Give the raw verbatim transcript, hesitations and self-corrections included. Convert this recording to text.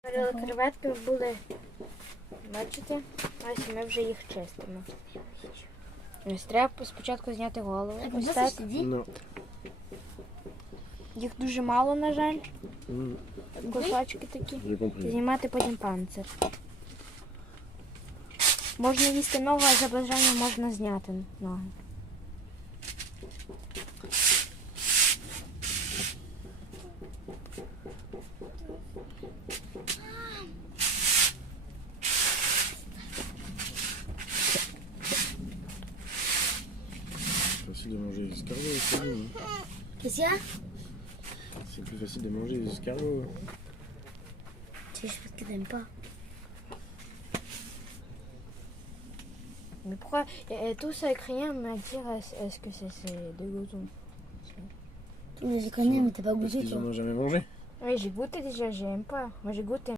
Ага. Креветки були, бачите, ось ми вже їх чистимо. Ось треба спочатку зняти голову. Ось так. No. Їх дуже мало, на жаль. Mm. Кусочки такі. J'ai compris. Знімати потім панцир. Можна їсти ногу, а за бажанням можна зняти ноги. C'est facile de manger les escargots aussi. Hein. Qu'est-ce qu'il y a? C'est plus facile de manger les escargots. C'est juste que t'aimes pas. Mais pourquoi et, et tout ça écrit rien me dire est-ce est-ce que c'est c'est dégoûtant? Mais je les connais, mais t'as pas Parce goûté, qu'ils toi. en ont jamais mangé. Oui, j'ai goûté déjà, j'aime pas. Moi j'ai goûté.